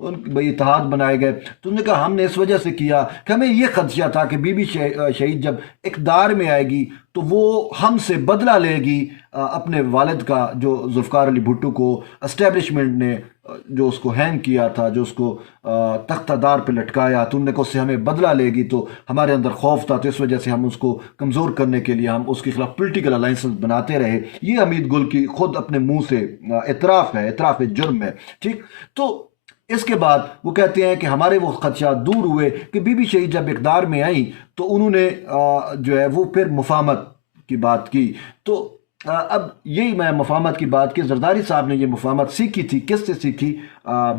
ان بھائی اتحاد بنائے گئے، تو انہوں نے کہا ہم نے اس وجہ سے کیا کہ ہمیں یہ خدشہ تھا کہ بی بی شہید جب اقتدار میں آئے گی تو وہ ہم سے بدلہ لے گی اپنے والد کا، جو ذوالفقار علی بھٹو کو اسٹیبلشمنٹ نے جو اس کو ہینگ کیا تھا، جو اس کو تختہ دار پہ لٹکایا، تو انہوں نے کہا اس سے ہمیں بدلہ لے گی، تو ہمارے اندر خوف تھا، تو اس وجہ سے ہم اس کو کمزور کرنے کے لیے ہم اس کے خلاف پولیٹیکل الائنسز بناتے رہے۔ یہ حمید گل کی خود اپنے منہ سے اعتراف ہے، اعتراف جرم ہے، ٹھیک۔ تو اس کے بعد وہ کہتے ہیں کہ ہمارے وہ خدشات دور ہوئے کہ بی بی شہید جب اقتدار میں آئیں تو انہوں نے جو ہے وہ پھر مفاہمت کی بات کی۔ تو اب یہی میں مفاہمت کی بات کی، زرداری صاحب نے یہ مفاہمت سیکھی تھی، کس سے سیکھی؟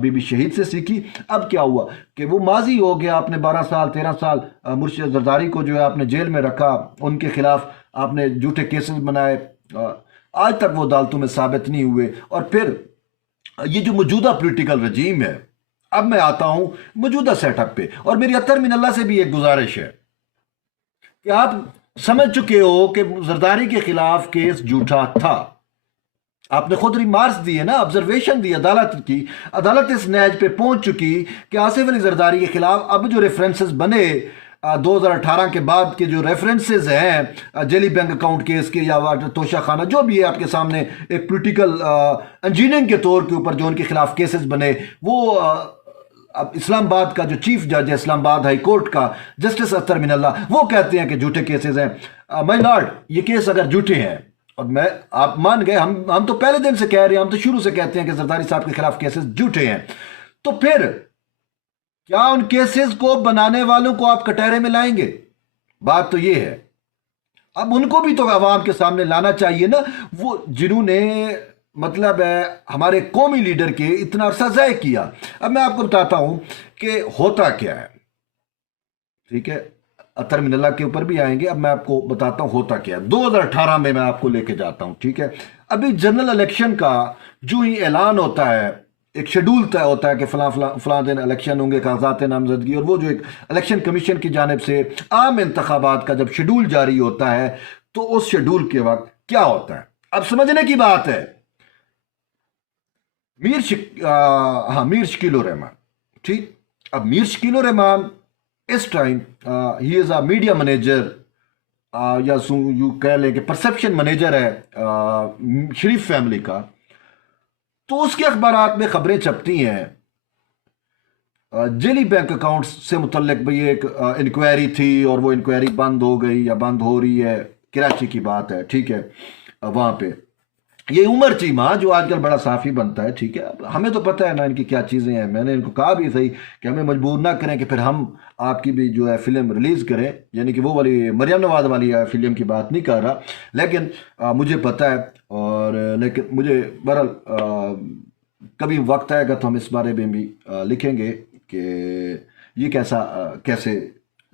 بی بی شہید سے سیکھی۔ اب کیا ہوا کہ وہ ماضی ہو گیا، آپ نے 12 سال 13 سال مرشد زرداری کو جو ہے آپ نے جیل میں رکھا، ان کے خلاف آپ نے جھوٹے کیسز بنائے، آج تک وہ عدالتوں میں ثابت نہیں ہوئے۔ اور پھر یہ جو موجودہ پولیٹیکل رجیم ہے، اب میں آتا ہوں موجودہ سیٹ اپ پہ، اور میری اطہر من اللہ سے بھی ایک گزارش ہے کہ آپ سمجھ چکے ہو کہ زرداری کے خلاف کیس جھوٹا تھا، آپ نے خود ریمارکس دیے نا، آبزرویشن دی عدالت کی، عدالت اس نیج پہ پہنچ چکی کہ آصف علی زرداری کے خلاف اب جو ریفرنسز بنے 2018 کے بعد کے جو ریفرنسز ہیں جیلی بینک اکاؤنٹ کیس کے یا توشہ خانہ جو بھی ہے آپ کے سامنے، ایک پولیٹیکل انجینئرنگ کے طور کے اوپر جو ان کے خلاف کیسز بنے، وہ اب اسلام آباد کا جو چیف جج ہے اسلام آباد ہائی کورٹ کا جسٹس اطہر من اللہ، وہ کہتے ہیں کہ جھوٹے کیسز ہیں۔ مائی لارڈ، یہ کیس اگر جھوٹے ہیں، اور میں آپ مان گئے، ہم تو پہلے دن سے کہہ رہے ہیں، ہم تو شروع سے کہتے ہیں کہ زرداری صاحب کے خلاف کیسز جھوٹے ہیں، تو پھر کیا ان کیسز کو بنانے والوں کو آپ کٹہرے میں لائیں گے؟ بات تو یہ ہے۔ اب ان کو بھی تو عوام کے سامنے لانا چاہیے نا، وہ جنہوں نے مطلب ہے ہمارے قومی لیڈر کے اتنا عرصہ ضائع کیا۔ اب میں آپ کو بتاتا ہوں کہ ہوتا کیا ہے، ٹھیک ہے، اطہر من اللہ کے اوپر بھی آئیں گے۔ اب میں آپ کو بتاتا ہوں ہوتا کیا ہے۔ 2018 میں آپ کو لے کے جاتا ہوں، ٹھیک ہے۔ ابھی جنرل الیکشن کا جو ہی اعلان ہوتا ہے، ایک شیڈول طے ہوتا ہے کہ فلاں دن الیکشن ہوں گے، کاغذات نامزدگی، اور وہ جو ایک الیکشن کمیشن کی جانب سے عام انتخابات کا جب شیڈول جاری ہوتا ہے تو اس شیڈول کے وقت کیا ہوتا ہے، اب سمجھنے کی بات ہے۔ میر شکیل الرحمان، ٹھیک، اب میر شکیل الرحمان اس ٹائم ہی از اے میڈیا منیجر، یا یوں کہہ لیں کہ پرسپشن منیجر ہے شریف فیملی کا۔ تو اس کے اخبارات میں خبریں چھپتی ہیں جیلی بینک اکاؤنٹس سے متعلق، بھئی ایک انکوائری تھی اور وہ انکوائری بند ہو گئی یا بند ہو رہی ہے، کراچی کی بات ہے، ٹھیک ہے۔ وہاں پہ یہ عمر چیمہ جو آج کل بڑا صحافی بنتا ہے، ٹھیک ہے، ہمیں تو پتہ ہے نا ان کی کیا چیزیں ہیں، میں نے ان کو کہا بھی صحیح کہ ہمیں مجبور نہ کریں کہ پھر ہم آپ کی بھی جو ہے فلم ریلیز کریں، یعنی کہ وہ والی مریم نواز والی فلم کی بات نہیں کر رہا، لیکن مجھے پتہ ہے، اور لیکن مجھے بہرحال کبھی وقت آئے گا تو ہم اس بارے میں بھی لکھیں گے کہ یہ کیسے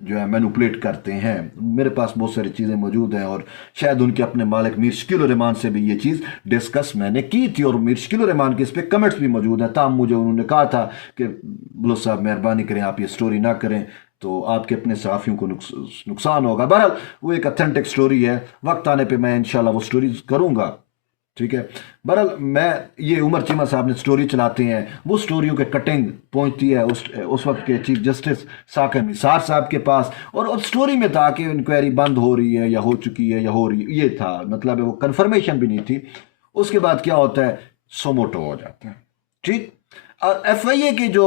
جو ہے مینوپولیٹ کرتے ہیں۔ میرے پاس بہت ساری چیزیں موجود ہیں، اور شاید ان کے اپنے مالک میر شکیل الرحمان سے بھی یہ چیز ڈسکس میں نے کی تھی، اور میر شکیل الرحمان کے اس پہ کمنٹس بھی موجود ہیں۔ تاہم مجھے انہوں نے کہا تھا کہ بلوچ صاحب مہربانی کریں، آپ یہ سٹوری نہ کریں، تو آپ کے اپنے صحافیوں کو نقصان ہوگا۔ بہرحال وہ ایک اتھینٹک سٹوری ہے، وقت آنے پہ میں انشاءاللہ وہ سٹوریز کروں گا، ٹھیک ہے۔ بہرحال میں یہ عمر چیمہ صاحب نے سٹوری چلاتے ہیں، وہ سٹوریوں کے کٹنگ پہنچتی ہے اس وقت کے چیف جسٹس ساکر نثار صاحب کے پاس، اور سٹوری میں تھا کہ انکوائری بند ہو رہی ہے یا ہو چکی ہے یا ہو رہی ہے، یہ تھا، مطلب وہ کنفرمیشن بھی نہیں تھی۔ اس کے بعد کیا ہوتا ہے، سوموٹو ہو جاتا ہے، ٹھیک۔ اور ایف آئی اے کے جو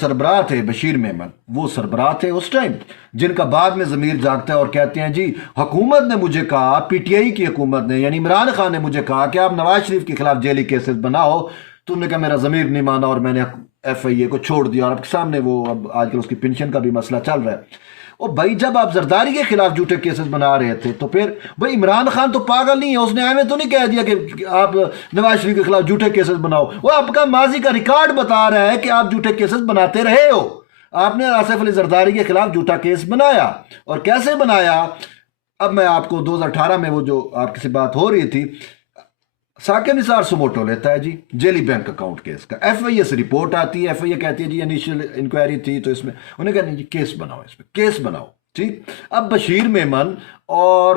سربراہ تھے بشیر میمن، وہ سربراہ تھے اس ٹائم جن کا بعد میں ضمیر جاگتا ہے اور کہتے ہیں جی حکومت نے مجھے کہا، پی ٹی آئی کی حکومت نے، یعنی عمران خان نے مجھے کہا کہ آپ نواز شریف کے خلاف جیلی کیسز بناؤ، تو انہوں نے کہا میرا ضمیر نہیں مانا اور میں نے ایف آئی اے کو چھوڑ دیا، اور اب کے سامنے وہ اب آج کل اس کی پینشن کا بھی مسئلہ چل رہا ہے۔ اور بھائی جب آپ زرداری کے خلاف جھوٹے کیسز بنا رہے تھے تو پھر بھائی عمران خان تو پاگل نہیں ہے، اس نے ایویں تو نہیں کہہ دیا کہ آپ نواز شریف کے خلاف جھوٹے کیسز بناؤ، وہ آپ کا ماضی کا ریکارڈ بتا رہا ہے کہ آپ جھوٹے کیسز بناتے رہے ہو۔ آپ نے آصف علی زرداری کے خلاف جھوٹا کیس بنایا، اور کیسے بنایا؟ اب میں آپ کو 2018 میں وہ جو آپ کی سے بات ہو رہی تھی، ساکر نثار سموٹو لیتا ہے جی جیلی بینک اکاؤنٹ کیس کا، ایف آئی اے سے رپورٹ آتی ہے، ایف آئی اے کہتی ہے جی انیشیل انکوائری تھی تو اس میں انہیں کہتے ہیں جی کیس بناؤ، اس میں کیس بناؤ، ٹھیک۔ اب بشیر میمن اور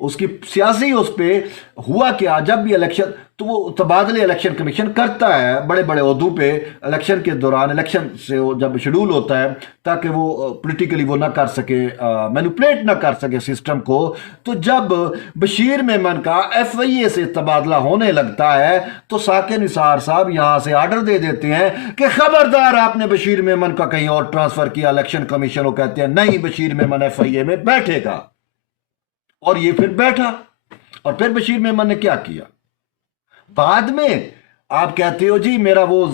اس کی سیاسی اس پہ ہوا کیا، جب بھی الیکشن تو وہ تبادلے الیکشن کمیشن کرتا ہے بڑے بڑے عہدوں پہ الیکشن کے دوران، الیکشن سے وہ جب شیڈول ہوتا ہے تاکہ وہ پولیٹیکلی وہ نہ کر سکے، مینوپلیٹ نہ کر سکے سسٹم کو. تو جب بشیر میمن کا ایف آئی اے سے تبادلہ ہونے لگتا ہے تو ثاقب نثار صاحب یہاں سے آرڈر دے دیتے ہیں کہ خبردار آپ نے بشیر میمن کا کہیں اور ٹرانسفر کیا. الیکشن کمیشن وہ کہتے ہیں نہیں، بشیر میمن ایف آئی اے میں بیٹھے گا. اور یہ پھر بیٹھا. اور پھر بشیر میمن نے کیا کیا؟ بعد میں آپ کہتے ہو جی میرا وہ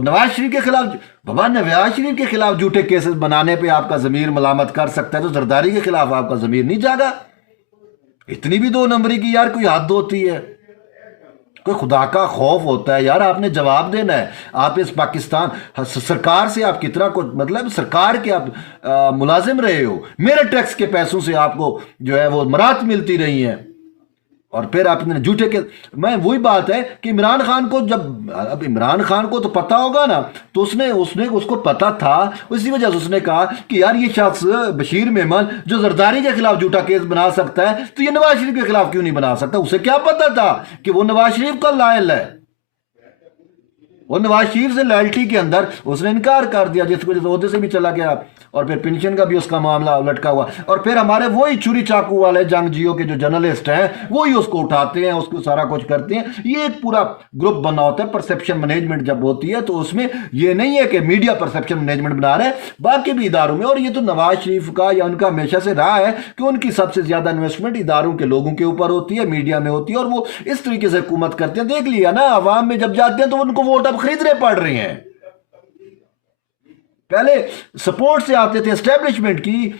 نواز شریف کے خلاف، بابا نواز شریف کے خلاف جھوٹے کیسز بنانے پہ آپ کا ضمیر ملامت کر سکتا ہے تو زرداری کے خلاف آپ کا ضمیر نہیں جاگا؟ اتنی بھی دو نمبری کی یار کوئی حد ہوتی ہے؟ کوئی خدا کا خوف ہوتا ہے یار؟ آپ نے جواب دینا ہے. آپ اس پاکستان سرکار سے آپ کتنا کچھ، مطلب سرکار کے آپ ملازم رہے ہو، میرے ٹیکس کے پیسوں سے آپ کو جو ہے وہ مراد ملتی رہی ہیں. اور پھر آپ نے جھوٹے کے، میں وہی بات ہے کہ عمران خان کو اب عمران خان کو تو پتا ہوگا نا، تو اس کو پتا تھا، اسی وجہ سے اس نے کہا کہ یار یہ شخص بشیر میمن جو زرداری کے خلاف جھوٹا کیس بنا سکتا ہے تو یہ نواز شریف کے خلاف کیوں نہیں بنا سکتا؟ اسے کیا پتا تھا کہ وہ نواز شریف کا لائل ہے؟ وہ نواز شریف سے لائلٹی کے اندر اس نے انکار کر دیا، جس وجہ سے عہدے سے بھی چلا گیا، اور پھر پینشن کا بھی اس کا معاملہ لٹکا ہوا. اور پھر ہمارے وہی چوری چاقو والے جنگ جیو کے جو جرنلسٹ ہیں وہی اس کو اٹھاتے ہیں، اس کو سارا کچھ کرتے ہیں. یہ ایک پورا گروپ بنا ہوتا ہے. پرسیپشن مینجمنٹ جب ہوتی ہے تو اس میں یہ نہیں ہے کہ میڈیا پرسیپشن مینجمنٹ بنا رہے ہیں، باقی بھی اداروں میں. اور یہ تو نواز شریف کا یا ان کا ہمیشہ سے رہا ہے کہ ان کی سب سے زیادہ انویسٹمنٹ اداروں کے لوگوں کے اوپر ہوتی ہے، میڈیا میں ہوتی ہے، اور وہ اس طریقے سے حکومت کرتے ہیں. دیکھ لیا نا، عوام میں جب جاتے ہیں تو ان کو ووٹ اب خریدنے پڑ رہے ہیں. پہلے سپورٹ سے آتے تھے اسٹیبلشمنٹ کی،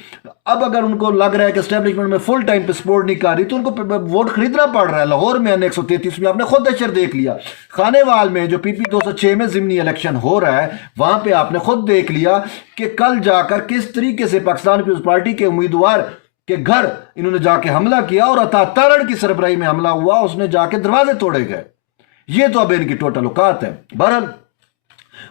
اب اگر ان کو لگ رہا ہے کہ اسٹیبلشمنٹ میں فل ٹائم پہ سپورٹ نہیں کر رہی تو ان کو ووٹ خریدنا پڑ رہا ہے. لاہور میں 133 میں آپ نے خود اشر دیکھ لیا. خانے وال میں جو پی پی 206 میں ضمنی الیکشن ہو رہا ہے وہاں پہ آپ نے خود دیکھ لیا کہ کل جا کر کس طریقے سے پاکستان پیپلز پارٹی کے امیدوار کے گھر انہوں نے جا کے حملہ کیا، اور عطا تارڑ کی سربراہی میں حملہ ہوا، اس نے جا کے دروازے توڑے گئے. یہ تو اب ان کی ٹوٹل اوقات ہے. بہرحال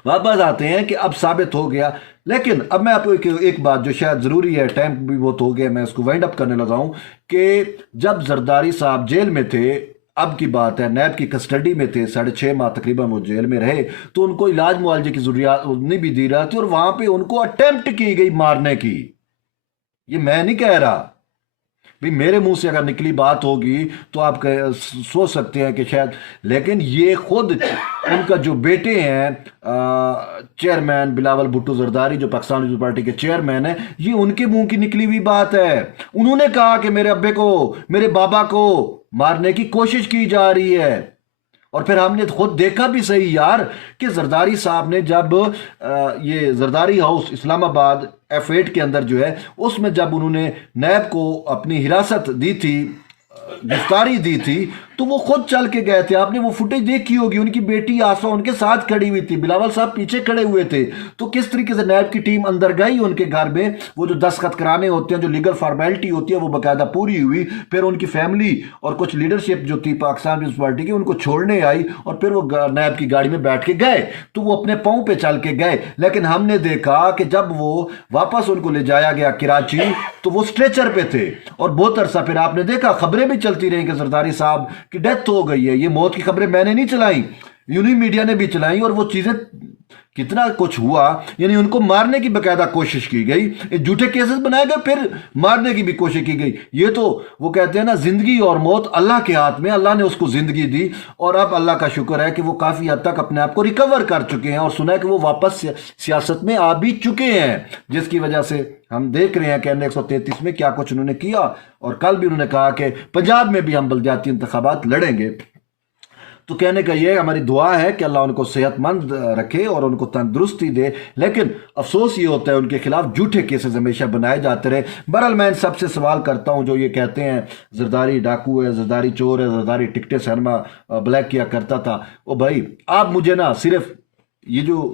واپس آتے ہیں کہ اب ثابت ہو گیا. لیکن اب میں آپ کو ایک بات جو شاید ضروری ہے، ٹائم بھی بہت ہو گیا، میں اس کو وائنڈ اپ کرنے لگا ہوں، کہ جب زرداری صاحب جیل میں تھے، اب کی بات ہے، نیب کی کسٹڈی میں تھے، 6.5 ماہ تقریباً وہ جیل میں رہے، تو ان کو علاج معالجے کی ضروریات نہیں بھی دی رہا تھی، اور وہاں پہ ان کو اٹیمپٹ کی گئی مارنے کی. یہ میں نہیں کہہ رہا بھی، میرے منہ سے اگر نکلی بات ہوگی تو آپ سوچ سکتے ہیں کہ شاید، لیکن یہ خود ان کا جو بیٹے ہیں چیئرمین بلاول بھٹو زرداری جو پاکستان پیپلز پارٹی کے چیئرمین ہیں، یہ ان کے منہ کی نکلی ہوئی بات ہے. انہوں نے کہا کہ میرے ابے کو، میرے بابا کو مارنے کی کوشش کی جا رہی ہے. اور پھر ہم نے خود دیکھا بھی صحیح یار کہ زرداری صاحب نے جب یہ زرداری ہاؤس اسلام آباد F8 کے اندر جو ہے، اس میں جب انہوں نے نیب کو اپنی حراست دی تھی، گرفتاری دی تھی، تو وہ خود چل کے گئے تھے. آپ نے وہ فوٹیج دیکھی ہوگی، ان کی بیٹی آسفا ان کے ساتھ کھڑی ہوئی تھی، بلاول صاحب پیچھے کھڑے ہوئے تھے. تو کس طریقے سے نیب کی ٹیم اندر گئی ان کے گھر میں، وہ جو دستخط کرانے ہوتے ہیں، جو لیگل فارمیلٹی ہوتی ہے، وہ باقاعدہ پوری ہوئی. پھر ان کی فیملی اور کچھ لیڈرشپ جو تھی پاکستان پیپلز پارٹی کی، ان کو چھوڑنے آئی، اور پھر وہ نیب کی گاڑی میں بیٹھ کے گئے. تو وہ اپنے پاؤں پہ چل کے گئے. لیکن ہم نے دیکھا کہ جب وہ واپس ان کو لے جایا گیا کراچی تو وہ سٹریچر پہ تھے، اور بہت عرصہ پھر آپ نے دیکھا خبریں بھی چلتی رہیں کہ زرداری صاحب کی ڈیتھ ہو گئی ہے. یہ موت کی خبریں میں نے نہیں چلائیں، یونی میڈیا نے بھی چلائیں، اور وہ چیزیں کتنا کچھ ہوا. یعنی ان کو مارنے کی باقاعدہ کوشش کی گئی، جھوٹے کیسز بنائے گئے، پھر مارنے کی بھی کوشش کی گئی. یہ تو وہ کہتے ہیں نا، زندگی اور موت اللہ کے ہاتھ میں. اللہ نے اس کو زندگی دی، اور اب اللہ کا شکر ہے کہ وہ کافی حد تک اپنے آپ کو ریکور کر چکے ہیں، اور سنا ہے کہ وہ واپس سیاست میں آ بھی چکے ہیں، جس کی وجہ سے ہم دیکھ رہے ہیں کہ 133 میں کیا کچھ انہوں نے کیا. اور کل بھی انہوں نے کہا کہ پنجاب میں بھی ہم بلدیاتی انتخابات لڑیں گے. تو کہنے کا یہ ہماری دعا ہے کہ اللہ ان کو صحت مند رکھے اور ان کو تندرستی دے. لیکن افسوس یہ ہوتا ہے ان کے خلاف جھوٹے کیسز ہمیشہ بنائے جاتے رہے. بہرحال میں ان سب سے سوال کرتا ہوں جو یہ کہتے ہیں زرداری ڈاکو ہے، زرداری چور ہے، زرداری ٹکٹیں سینما بلیک کیا کرتا تھا. او بھائی آپ مجھے نا صرف یہ جو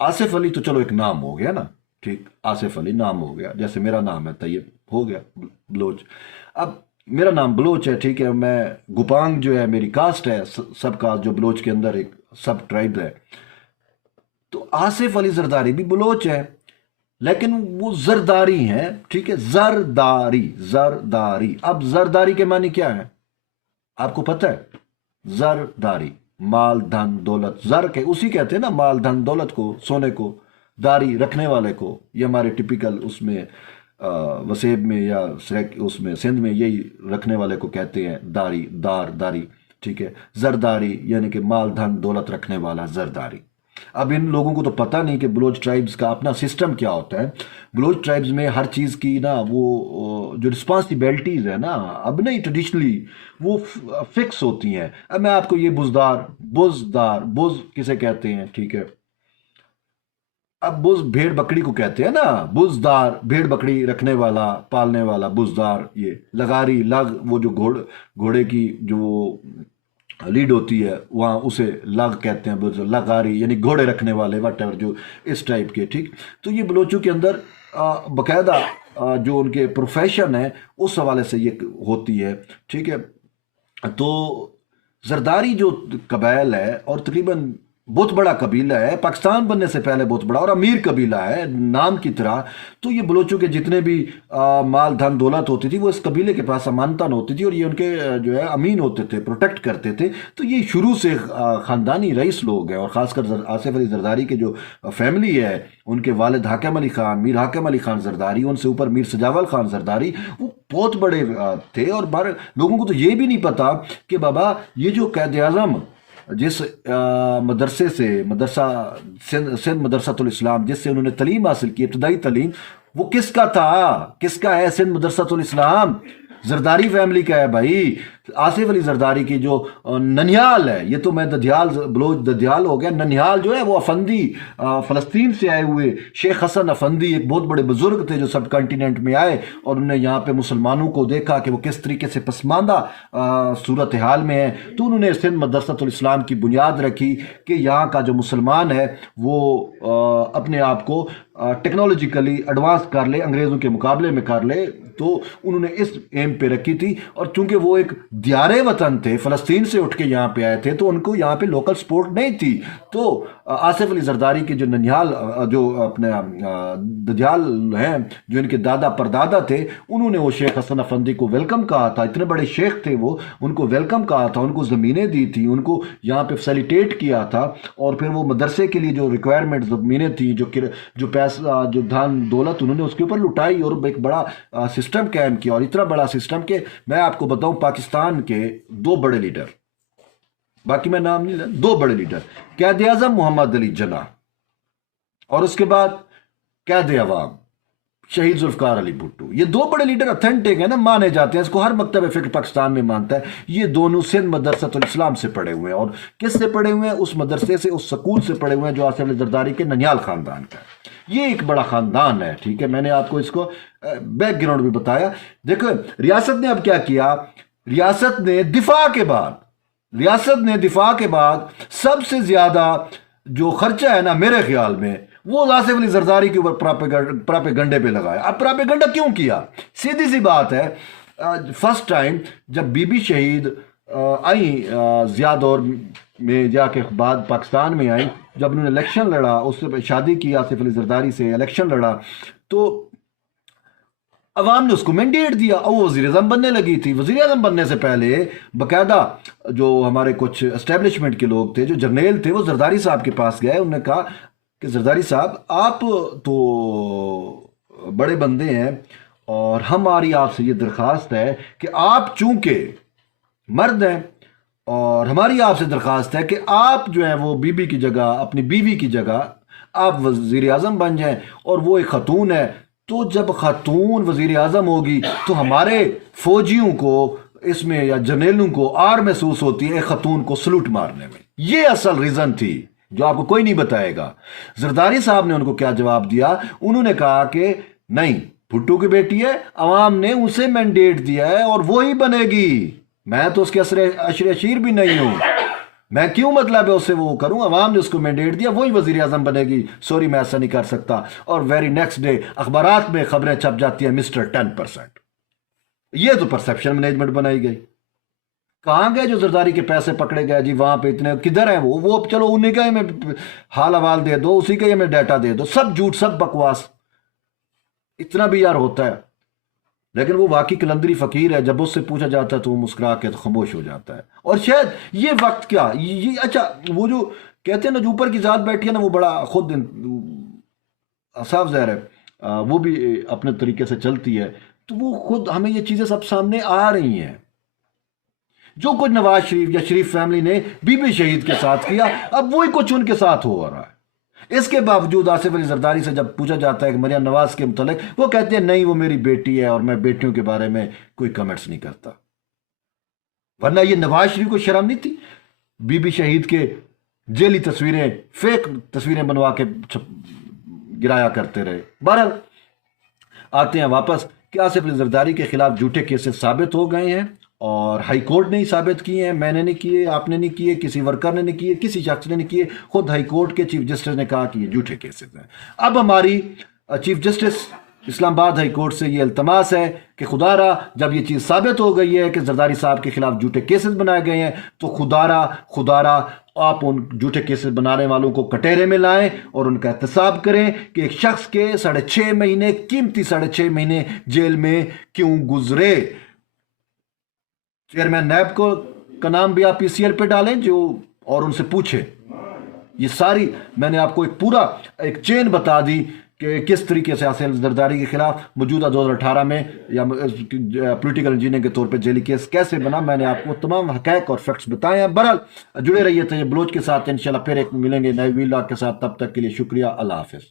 آصف علی، تو چلو ایک نام ہو گیا نا، ٹھیک، آصف علی نام ہو گیا، جیسے میرا نام ہے طیب، ہو گیا بلوچ. اب میرا نام بلوچ ہے، ٹھیک ہے، میں گوپانگ جو ہے میری کاسٹ ہے، سب کاسٹ جو بلوچ کے اندر ایک سب ٹرائب ہے. تو آصف علی زرداری بھی بلوچ ہے. لیکن وہ زرداری ہیں، ٹھیک ہے، زرداری، زرداری. اب زرداری کے معنی کیا ہے آپ کو پتہ ہے؟ زرداری، مال دھن دولت، زر کے اسی کہتے ہیں نا، مال دھن دولت کو، سونے کو، داری رکھنے والے کو. یہ ہمارے ٹپیکل اس میں وسیب میں یا اس میں سندھ میں یہی رکھنے والے کو کہتے ہیں داری، دار، داری، ٹھیک ہے. زرداری یعنی کہ مال دھن دولت رکھنے والا، زرداری. اب ان لوگوں کو تو پتہ نہیں کہ بلوچ ٹرائبز کا اپنا سسٹم کیا ہوتا ہے. بلوچ ٹرائبز میں ہر چیز کی نا وہ جو رسپانسبلٹیز ہے نا، اب نہیں ٹریڈیشنلی وہ فکس ہوتی ہیں. اب میں آپ کو یہ بزدار، بز کسے کہتے ہیں، ٹھیک ہے. اب بز بھیڑ بکری کو کہتے ہیں نا، بزدار بھیڑ بکری رکھنے والا، پالنے والا، بزدار. یہ لغاری، لگ وہ جو گھوڑے کی جو لیڈ ہوتی ہے وہاں اسے لگ کہتے ہیں، لغاری یعنی گھوڑے رکھنے والے، وٹ ایور جو اس ٹائپ کے، ٹھیک. تو یہ بلوچوں کے اندر باقاعدہ جو ان کے پروفیشن ہے اس حوالے سے یہ ہوتی ہے، ٹھیک ہے. تو زرداری جو قبائل ہے اور تقریباً بہت بڑا قبیلہ ہے، پاکستان بننے سے پہلے بہت بڑا اور امیر قبیلہ ہے نام کی طرح. تو یہ بلوچوں کے جتنے بھی مال دھن دولت ہوتی تھی وہ اس قبیلے کے پاس امانتاً ہوتی تھی، اور یہ ان کے جو ہے امین ہوتے تھے، پروٹیکٹ کرتے تھے. تو یہ شروع سے خاندانی رئیس لوگ ہیں، اور خاص کر آصف علی زرداری کے جو فیملی ہے، ان کے والد حاکم علی خان، میر حاکم علی خان زرداری، ان سے اوپر میر سجاول خان زرداری، وہ بہت بڑے تھے. اور لوگوں کو تو یہ بھی نہیں پتا کہ بابا یہ جو قائد اعظم جس مدرسے سے، مدرسہ سندھ مدرسۃ الاسلام، جس سے انہوں نے تعلیم حاصل کی، ابتدائی تعلیم، وہ کس کا تھا؟ کس کا ہے سندھ مدرسۃ الاسلام؟ زرداری فیملی کا ہے بھائی. آصف علی زرداری کی جو ننیال ہے، یہ تو میں ددیال، بلوچ ددیال ہو گیا. ننیال جو ہے وہ افندی، فلسطین سے آئے ہوئے شیخ حسن افندی ایک بہت بڑے بزرگ تھے جو سب کنٹیننٹ میں آئے، اور انہوں نے یہاں پہ مسلمانوں کو دیکھا کہ وہ کس طریقے سے پسماندہ صورتحال میں ہے. تو انہوں نے سندھ مدرسۃ الاسلام کی بنیاد رکھی کہ یہاں کا جو مسلمان ہے وہ اپنے آپ کو ٹیکنالوجیکلی ایڈوانس کر لے، انگریزوں کے مقابلے میں کر لے. تو انہوں نے اس ایم پہ رکھی تھی. اور چونکہ وہ ایک دیار وطن تھے، فلسطین سے اٹھ کے یہاں پہ آئے تھے، تو ان کو یہاں پہ لوکل سپورٹ نہیں تھی. تو آصف علی زرداری کے جو ننیال، جو اپنے ددیال ہیں، جو ان کے دادا پردادا تھے، انہوں نے وہ شیخ حسن افندی کو ویلکم کہا تھا. اتنے بڑے شیخ تھے وہ، ان کو ویلکم کہا تھا، ان کو زمینیں دی تھی، ان کو یہاں پہ فیسیلیٹیٹ کیا تھا. اور پھر وہ مدرسے کے لیے جو ریکوائرمنٹ زمینیں تھیں، جو پیسہ، جو دھن دولت، انہوں نے اس کے اوپر لٹائی اور ایک بڑا سسٹم قائم کیا. اور اتنا بڑا سسٹم کہ میں آپ کو بتاؤں، پاکستان کے دو بڑے لیڈر، باقی میں نام نہیں لیں، دو بڑے لیڈر، قائد اعظم محمد علی جناح، اور اس کے بعد قائد عوام شہید ذوالفقار علی بھٹو. یہ دو بڑے لیڈر اتھینٹک ہیں نا، مانے جاتے ہیں، اس کو ہر مکتب فکر پاکستان میں مانتا ہے. یہ دونوں سندھ مدرسۃ الاسلام سے پڑھے ہوئے ہیں. اور کس سے پڑھے ہوئے ہیں؟ اس مدرسے سے، اس سکول سے پڑھے ہوئے ہیں جو آصف علی زرداری کے ننیال خاندان کا ہے. یہ ایک بڑا خاندان ہے، ٹھیک ہے. میں نے آپ کو اس کو بیک گراؤنڈ بھی بتایا. دیکھو ریاست نے اب کیا کیا، ریاست نے دفاع کے بعد سب سے زیادہ جو خرچہ ہے نا میرے خیال میں، وہ آصف علی زرداری کے اوپر پراپیگنڈے پہ لگایا. اب پراپیگنڈا کیوں کیا؟ سیدھی سی بات ہے، فرسٹ ٹائم جب بی بی شہید آئیں ضیاء دور میں جا کے بعد پاکستان میں آئیں، جب انہوں نے الیکشن لڑا، اس سے شادی کی آصف علی زرداری سے، الیکشن لڑا، تو عوام نے اس کو مینڈیٹ دیا اور وہ وزیر اعظم بننے لگی تھی. وزیر اعظم بننے سے پہلے باقاعدہ جو ہمارے کچھ اسٹیبلشمنٹ کے لوگ تھے، جو جرنیل تھے، وہ زرداری صاحب کے پاس گئے. انہوں نے کہا کہ زرداری صاحب، آپ تو بڑے بندے ہیں، اور ہماری آپ سے یہ درخواست ہے کہ آپ چونکہ مرد ہیں، اور ہماری آپ سے درخواست ہے کہ آپ جو ہے وہ بی بی کی جگہ، اپنی بیوی کی جگہ آپ وزیر اعظم بن جائیں. اور وہ ایک خاتون ہے، تو جب خاتون وزیر اعظم ہوگی تو ہمارے فوجیوں کو اس میں، یا جرنیلوں کو، آر محسوس ہوتی ہے ایک خاتون کو سلوٹ مارنے میں. یہ اصل ریزن تھی جو آپ کو کوئی نہیں بتائے گا. زرداری صاحب نے ان کو کیا جواب دیا؟ انہوں نے کہا کہ نہیں، بھٹو کی بیٹی ہے، عوام نے اسے مینڈیٹ دیا ہے اور وہی بنے گی، میں تو اس کے اشر اشیر بھی نہیں ہوں، میں کیوں مطلب ہے اسے وہ کروں، عوام نے اس کو مینڈیٹ دیا، وہی وزیر اعظم بنے گی، سوری میں ایسا نہیں کر سکتا. اور ویری نیکسٹ ڈے اخبارات میں خبریں چھپ جاتی ہیں، مسٹر 10%. یہ تو پرسیپشن مینجمنٹ بنائی گئی. کہاں گئے جو زرداری کے پیسے پکڑے گئے جی وہاں پہ اتنے، کدھر ہیں وہ چلو انہیں کا ہی میں حال حوال دے دو، اسی کا ہی ہمیں ڈیٹا دے دو. سب جھوٹ، سب بکواس. اتنا بھی یار ہوتا ہے، لیکن وہ واقعی کلندری فقیر ہے، جب اس سے پوچھا جاتا ہے تو وہ مسکرا کے خاموش ہو جاتا ہے۔ اور شاید یہ وقت کیا یہ اچھا، وہ جو کہتے ہیں نا جو اوپر کی ذات بیٹھی ہے نا، وہ بڑا خود صاف ظاہر ہے وہ بھی اپنے طریقے سے چلتی ہے، تو وہ خود ہمیں یہ چیزیں سب سامنے آ رہی ہیں۔ جو کچھ نواز شریف یا شریف فیملی نے بی بی شہید کے ساتھ کیا، اب وہی کچھ ان کے ساتھ ہو رہا ہے۔ اس کے باوجود آصف علی زرداری سے جب پوچھا جاتا ہے کہ مریم نواز کے متعلق، وہ کہتے ہیں نہیں وہ میری بیٹی ہے اور میں بیٹیوں کے بارے میں کوئی کمنٹس نہیں کرتا۔ ورنہ یہ نواز شریف کو شرم نہیں تھی بی بی شہید کے جیلی تصویریں، فیک تصویریں بنوا کے گرایا کرتے رہے۔ بہرحال آتے ہیں واپس کہ آصف علی زرداری کے خلاف جھوٹے کیسز ثابت ہو گئے ہیں، اور ہائی کورٹ نے ہی ثابت کیے ہیں، میں نے نہیں کیے، آپ نے نہیں کیے، کسی ورکر نے نہیں کیے، کسی شخص نے نہیں کیے، خود ہائی کورٹ کے چیف جسٹس نے کہا کہ یہ جھوٹے کیسز ہیں۔ اب ہماری چیف جسٹس اسلام آباد ہائی کورٹ سے یہ التماس ہے کہ خدا را جب یہ چیز ثابت ہو گئی ہے کہ زرداری صاحب کے خلاف جھوٹے کیسز بنائے گئے ہیں، تو خدا را آپ ان جھوٹے کیسز بنانے والوں کو کٹہرے میں لائیں اور ان کا احتساب کریں کہ ایک شخص کے 6.5 مہینے، قیمتی 6.5 مہینے جیل میں کیوں گزرے۔ چیئرمین نیب کا نام بھی آپ PCR پہ ڈالیں جو، اور ان سے پوچھیں۔ یہ ساری میں نے آپ کو ایک پورا ایک چین بتا دی کہ کس طریقے سے آصف علی زرداری کے خلاف موجودہ 2018 میں یا پولیٹیکل انجینئرنگ کے طور پہ جیلی کیس کیسے بنا۔ میں نے آپ کو تمام حقائق اور فیکٹس بتائے ہیں۔ بہرحال جڑے رہیے تھے بلوچ کے ساتھ، انشاءاللہ پھر ایک ملیں گے نئے ویلاگ کے ساتھ، تب تک کے لیے شکریہ، اللہ حافظ۔